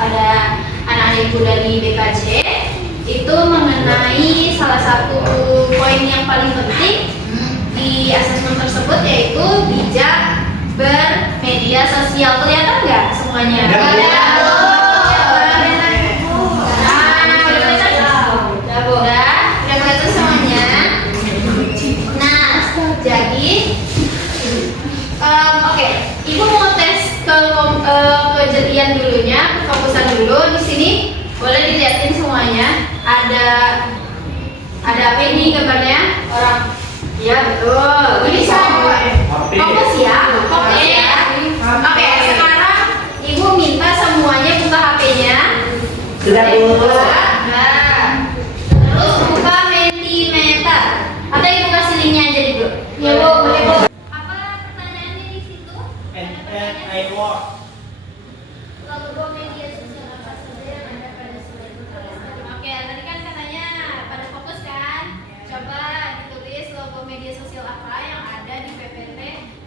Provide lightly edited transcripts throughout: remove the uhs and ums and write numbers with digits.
pada anak-anak ibu dari BKJ itu mengenai salah satu poin yang paling penting di asesmen tersebut, yaitu bijak bermedia sosial. Kelihatan nggak semuanya? Oke, Ibu mau tes kejadian dulunya, fokusan dulu di sini. Boleh dilihatin semuanya. Ada apa ini gambarnya? Orang. Iya betul. Bisa fokus ya, fokus ya. Oke, sekarang Ibu minta semuanya buka HP-nya. Sudah Bu. Terus buka Mentimeter. Atau Ibu kasih linknya aja dulu. Ya Bu, boleh Bu. I work. Logo media sosial apa saja yang ada pada slide tersebut? Oke, tadi kan katanya pada fokus kan? Coba ditulis logo media sosial apa yang ada di PPT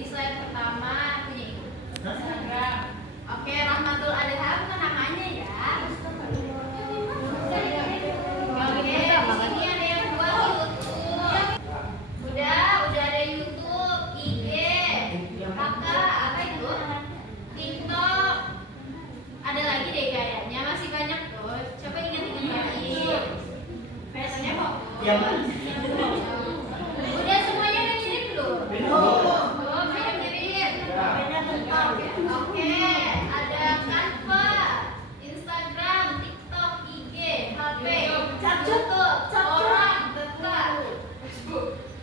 di slide pertama punya Ibu. Instagram. Oke, Rahmatul Adha bukan namanya ya. Oke, di sini ada yang buat YouTube. Udah ada YouTube, IG, kakak, apa itu? TikTok. Ada lagi deh kayaknya, masih banyak tuh. Coba ingat-ingat lagi. Biasanya kok. Udah semuanya udah mirip belum? Belum, banyak mirip. Oke, ada Canva, Instagram, TikTok, IG, HP, YouTube, orang dekat.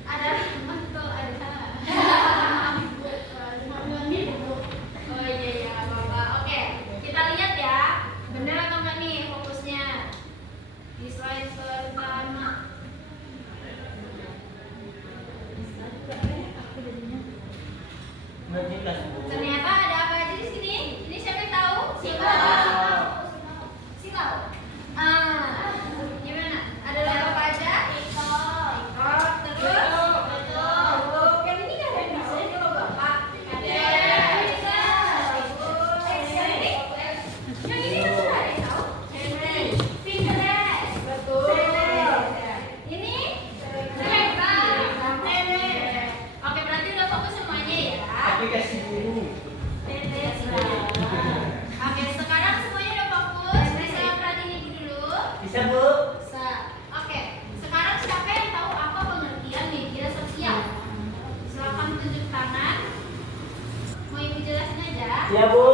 Ada mantul, ada. Oh iya Bapak. Oke, kita lihat ya. Bener atau enggak nih fokusnya? Di slide pertama. Ternyata ada apa aja di sini? Ini siapa yang tahu? Silau. Gimana? Ada logo apa aja? Terus? Kan ini kan ada misalnya logo apa? Ada. Yang ini kan sudah ada yang tahu? Pinterest. Betul. Ini? Canva. Oke, berarti udah fokus semuanya ya. Aplikasi guru. Oke, sekarang semuanya udah fokus. Bisa perhatiin Ibu dulu. Bisa Bu? Bisa. Oke, sekarang siapa yang tahu apa pengertian media sosial? Silakan tunjuk tangan. Mau Ibu jelasin aja? Ya Bu.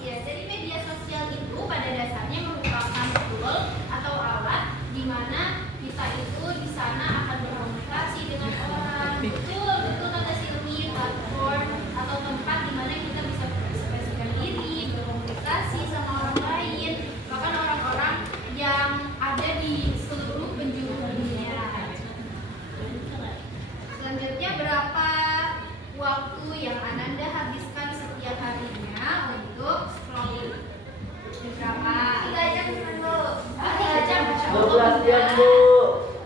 Ya, jadi media sosial itu pada dasarnya merupakan tool atau alat di mana kita itu di sana akan berkomunikasi dengan orang. Betul kata Silmi, platform atau tempat di mana kita bisa berekspresikan diri, berkomunikasi sama orang lain, bahkan orang-orang yang ada di seluruh penjuru dunia. Selanjutnya, berapa waktu yang Ananda habiskan setiap harinya untuk scrolling? Berapa? 3 jam dulu. 3 jam. 12 jam Bu.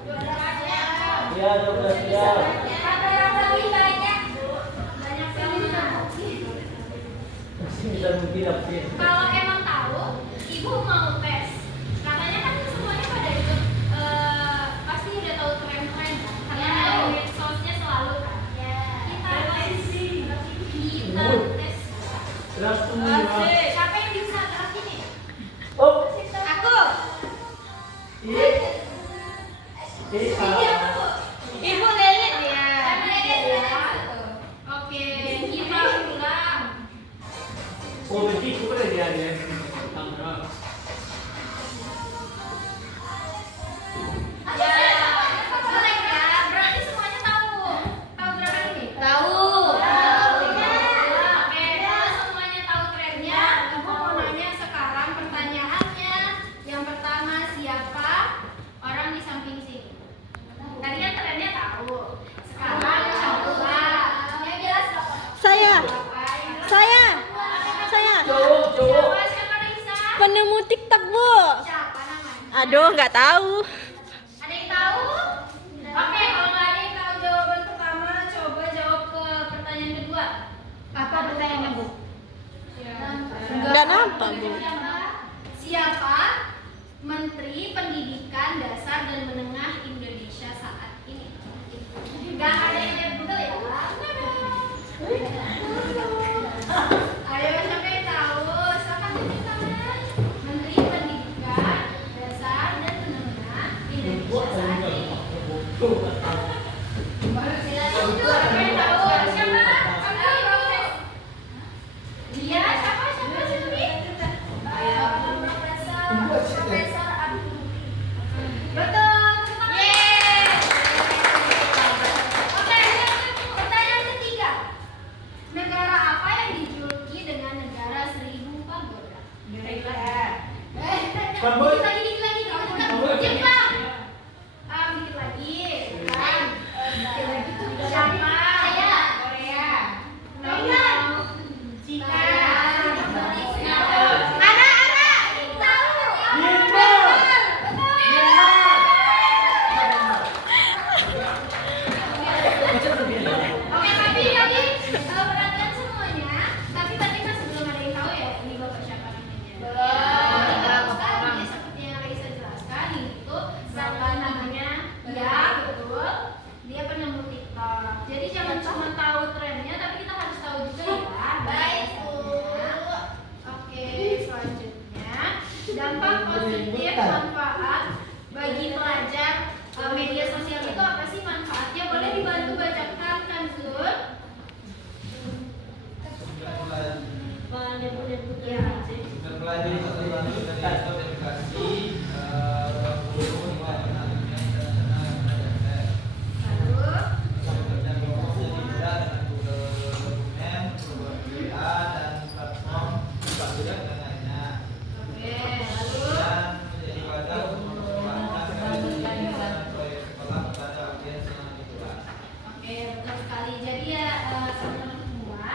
12 jam. Ya 12 jam. Lebih banyak. Banyak banget. Masih bisa mungkin apa ya? Kalau emang tahu, Ibu mau tes. Katanya kan semuanya pada ikut, pasti udah tahu tren-tren kan? Karena ada medsosnya selalu kan. Kita tes. Terus tunggu. Siapa yang bisa gerak ini? Oh. Aku. Ibu lihat ya. Oke, kita ulang. Oh, begitu pada dia ada. Tangan. Ya, boleh ya. Berarti semuanya tahu. Tahu gerakan ini? Tahu. Oke, kalau semuanya tahu trennya, Ibu mau nanya sekarang pertanyaannya. Yang pertama, siapa orang di samping sini? Tadi kan trennya tahu. Sekarang coba. Yang jelas apa? Saya. Siapa Risa? Penemu TikTok, Bu. Siapa namanya? Aduh, nggak tahu. Ada yang tahu? Oke, kalau nggak ada yang tahu jawaban pertama, coba jawab ke pertanyaan kedua. Apa pertanyaannya, Bu? Dan apa, Bu? saat ini. Silakan siapa? Dia siapa nih? Profesor Abdul. Betul. Yeay. Oke, pertanyaan ketiga. Negara apa yang dijuluki dengan negara 1000 pagoda? Dikit lagi. Jepang. Dikit lagi. Siapa? Korea. Cina. Oke, tapi tadi perhatian semuanya. Tapi tadi masih belum ada yang tahu ya ini bapak siapa namanya. Sekarang ya seperti yang Raisa jelaskan itu bapak namanya ya betul. Dia penemu TikTok. Jadi jangan cuma tahu trennya, tapi kita harus tahu juga ya. Baik Bu. Oke, selanjutnya dampak positif manfaat bagi pelajar media sosial itu apa sih manfaatnya? Boleh dibantu bacakan kan Zul? Ya. Mempelajari satu bantu dari edukasi guru internasional Lalu dan promosi juga dengan Google Dokumen, Google WA dan platform juga dan lainnya. oke, lalu Dan menjadi wadah untuk mengembangkan dan proyek sekolah kepada audiens yang lebih luas. oke, betul sekali. Jadi ya teman-teman semua,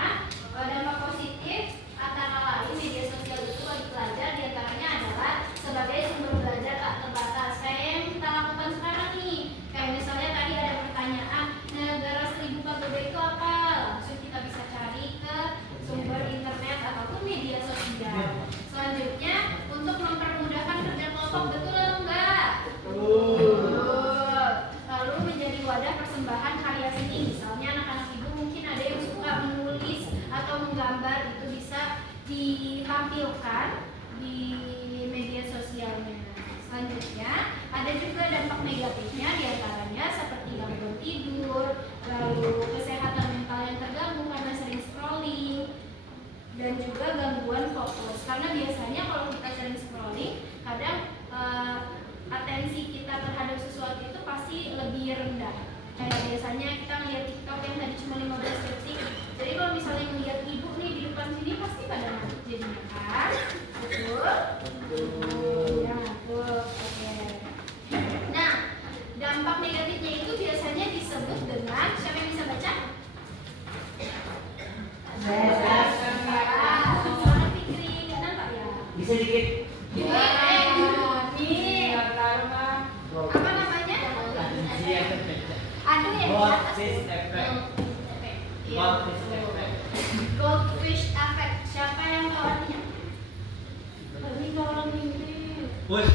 dampak positif antara lain media sosial itu bagi pelajar diantaranya adalah sebagai sumber belajar tak terbatas. Kayak yang kita lakukan sekarang nih. Kayak misalnya tadi ada pertanyaan negara 1000 pagoda itu apa? Langsung kita bisa cari ke sumber internet ataupun media sosial. Selanjutnya untuk mempermudahkan kerja kelompok, betul atau enggak? Betul. Lalu menjadi wadah persembahan karya seni. Misalnya anak-anak ibu mungkin ada yang suka menulis atau menggambar, itu bisa ditampilkan di media sosialnya. Selanjutnya ada juga dampak negatifnya, diantaranya seperti gangguan tidur, lalu kesehatan mental yang terganggu karena sering scrolling, dan juga gangguan fokus. Karena biasanya kalau kita sering scrolling, kadang atensi kita terhadap sesuatu itu pasti lebih rendah. Kayak biasanya kita ngeliat TikTok yang tadi cuma 15 detik. Jadi kalau misalnya ngeliat ibu nih di depan sini pasti pada ngantuk jadinya kan? Betul? Ya, betul. Oke. Nah, dampak negatifnya itu biasanya disebut dengan, siapa yang bisa baca? Suara Fikri, kenapa ya? Bisa dikit. Apa namanya? Aduh ya. Goldfish effect. Goldfish effect. Goldfish effect. Siapa yang tahu artinya? Ini orang Inggris. Woi,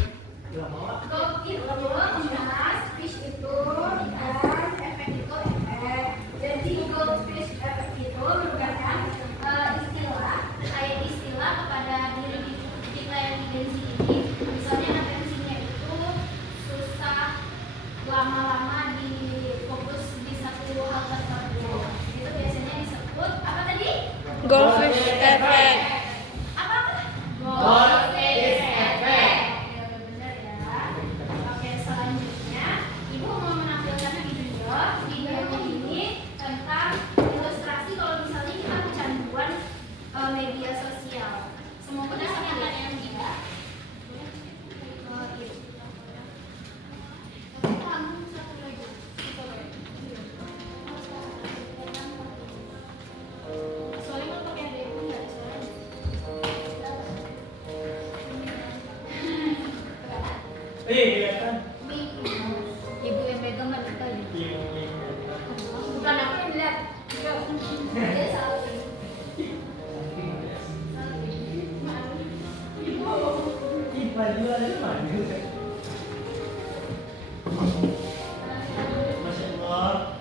Gold itu emas, fish itu ikan, efek itu efek. Jadi goldfish effect itu merupakan istilah kepada diri kita yang di tensi ini. Misalnya atensinya itu susah lama-lama di fokus di satu hal tertentu. Itu biasanya disebut apa tadi? Goldfish effect. Apa? Goldfish effect. Ya, benar ya. Oke, selanjutnya Ibu mau menampilkan video. Videonya ini tentang ilustrasi kalau misalnya kita kecanduan media sosial. Semoga bisa lihat yang tidak. Soalnya kalau pakai ada ibu nggak ada suaranya. kelihatan. Ibu yang pegang nggak kita ya? Iya. Bukan aku yang lihat. Dia salah. Masya Allah.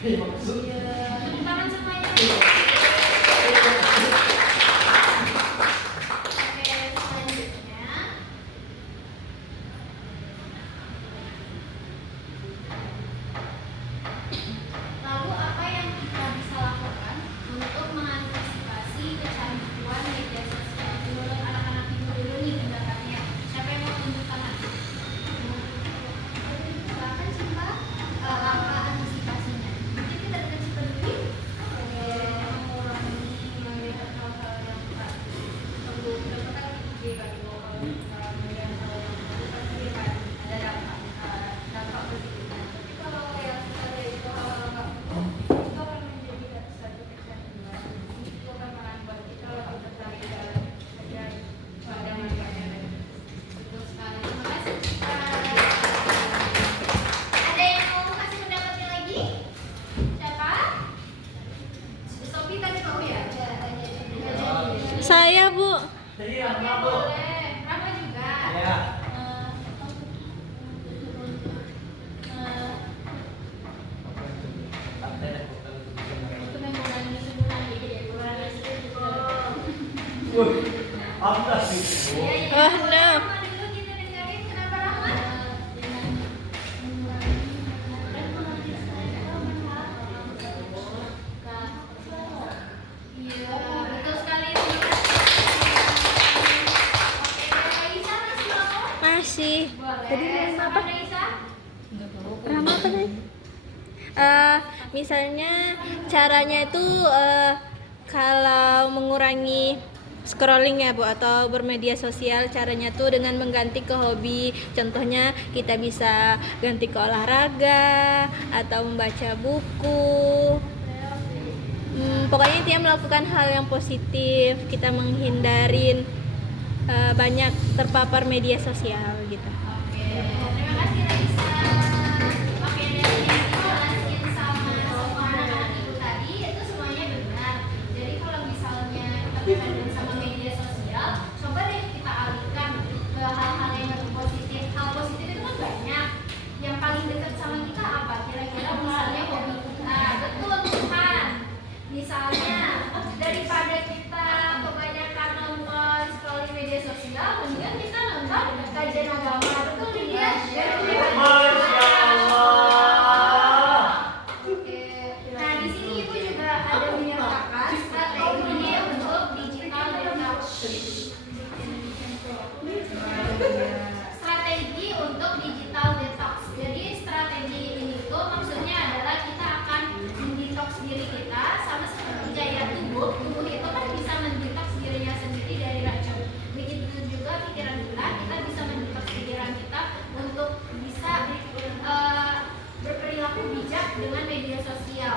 Tepuk tangan semuanya. Oke, selanjutnya lalu apa yang kita bisa lakukan untuk mengantisipasi kecanduan media sosial? Menurut anak-anak ibu dulu nih pendapatnya. Siapa yang mau tunjuk tangan? Silakan Cinta. Langkah antisipasinya. Mungkin kita dengan Cinta dulu. Mengurangi melihat hal-hal yang tak perlu dilakukan di radio. Kalau melihat hal yang pasti kan ada dampak positifnya. Tapi kalau yang ada itu hal-hal nggak perlu, itu akan menjadi satu kecanduan. Itu akan membuat kita lebih tertarik dan pada manfaatnya. Betul sekali. Terima kasih Cinta. Ada yang mau kasih pendapatnya lagi? Siapa? Sophie tadi mau ya? Saya, Bu. Jadi Oke, apa bu? boleh. Rama juga. Ya. Itu mengurangi sebulan jadi ya, mengurangi sebulan. Apa sih bu? Iya, iya. Oh, no. Rama dulu kita dengerin kenapa Rama? Dengan mengurangi dan iya, betul sekali. Oke, Raisa masih mau? Masih. Boleh. Tadi Sama apa? Raisa? Rama apa tadi? Misalnya caranya itu kalau mengurangi scrolling ya Bu atau bermedia sosial, caranya tuh dengan mengganti ke hobi. Contohnya kita bisa ganti ke olahraga atau membaca buku. Pokoknya intinya melakukan hal yang positif. Kita menghindarin banyak terpapar media sosial gitu. Oke, terima kasih Raisa. Oke, dari yang dijelasin sama semua anak-anak ibu tadi itu semuanya benar. Jadi kalau misalnya kita kecanduan sama media sosial, coba deh kita alihkan ke hal-hal yang lebih positif. Hal positif itu kan banyak. Yang paling dekat sama kita apa? Kira-kira misalnya hobi kita. Betul Tuhan. Misalnya daripada kita kebanyakan nonton scrolling media sosial, mendingan kita nonton kajian agama. Betul nih dia. Masya Allah. Oke. Nah di sini ibu juga ada menyertakan strategi untuk digital detox. Strategi untuk digital detox. Jadi strategi ini tuh maksudnya adalah kita akan mendetox diri kita sama seperti kayak tubuh itu kan bisa mendetox dirinya sendiri dari racun. Begitu juga pikiran kita bisa mendetox pikiran kita untuk bisa berperilaku bijak dengan media sosial.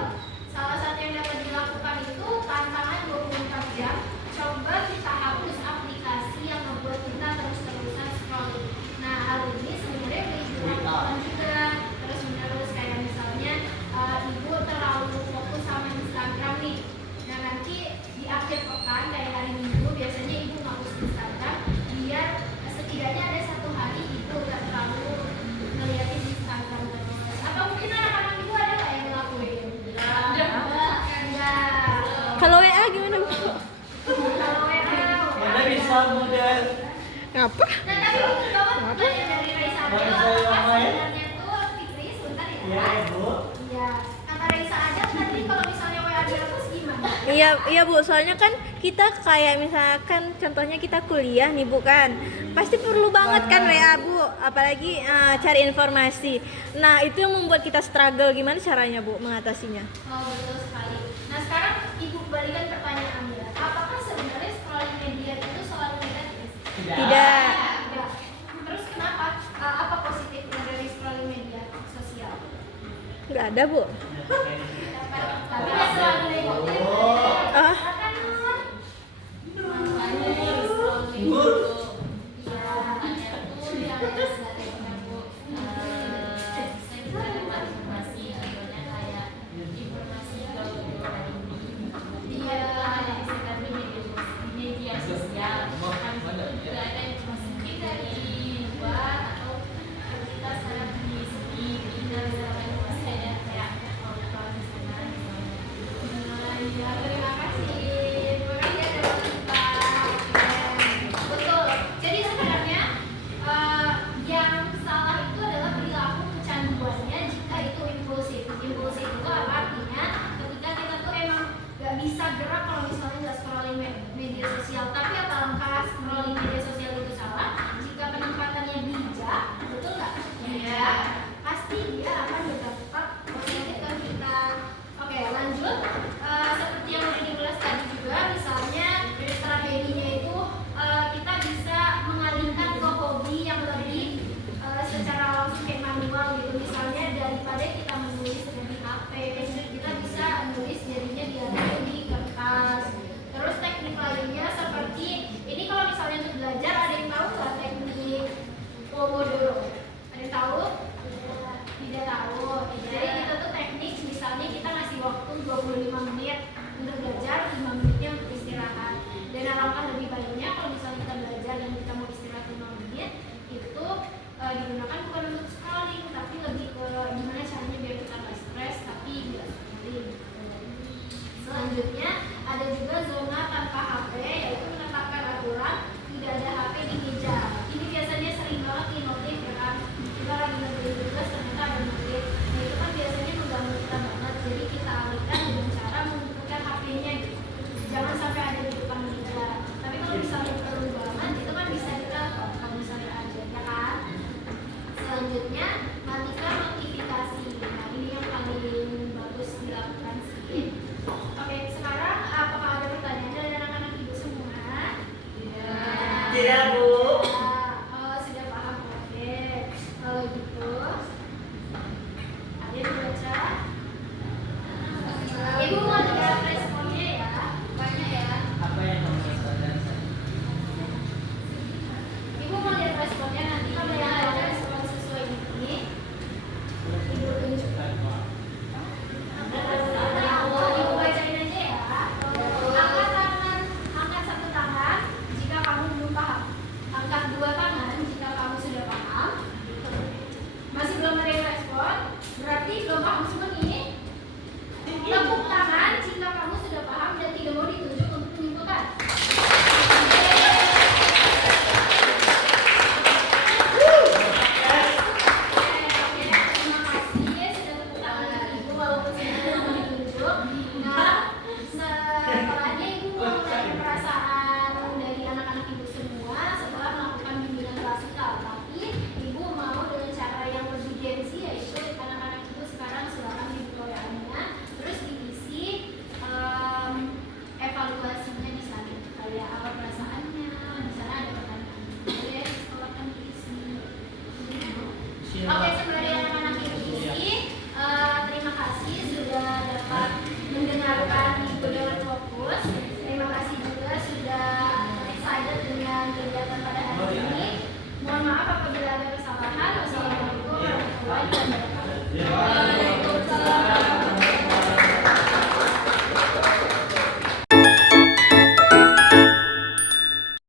Salah satu yang dapat dilakukan itu tantangan 24 jam. Coba kita hapus aplikasi yang membuat kita terus-terusan scrolling. Nah, hal ini sebenarnya ibu lakukan juga terus-menerus kayak misalnya ibu terlalu fokus sama Instagram nih. Nah, nanti di akhir pekan kayak hari Minggu biasanya ibu ngapus Instagram biar setidaknya ada satu hari ibu gak terlalu ngeliatin Instagram terus. Atau mungkin anak-anak ibu ada nggak yang ngelakuin? Enggak. Kalau WA gimana Bu? Kalau WA, Mana bisa model? Ngapa? nah tapi betul banget pertanyaan dari Raisa Mau itu saya apakah yang main? sebenarnya tuh Fikri sebentar ya? Iya bu. Iya. Kata Raisa aja tadi kalau misalnya WA dihapus gimana? Iya Bu, soalnya kan kita kayak misalkan contohnya kita kuliah nih Bu kan, pasti perlu banget kan WA Bu, apalagi cari informasi. Nah itu yang membuat kita struggle, gimana caranya Bu mengatasinya? Oh betul sekali. Nah sekarang ibu balikan pertanyaannya, apakah sebenarnya scrolling media itu selalu negatif? Tidak. Tidak. Terus kenapa? Apa positifnya dari scrolling media sosial? Nggak ada Bu. Tapi nggak selalu negatif. Ah,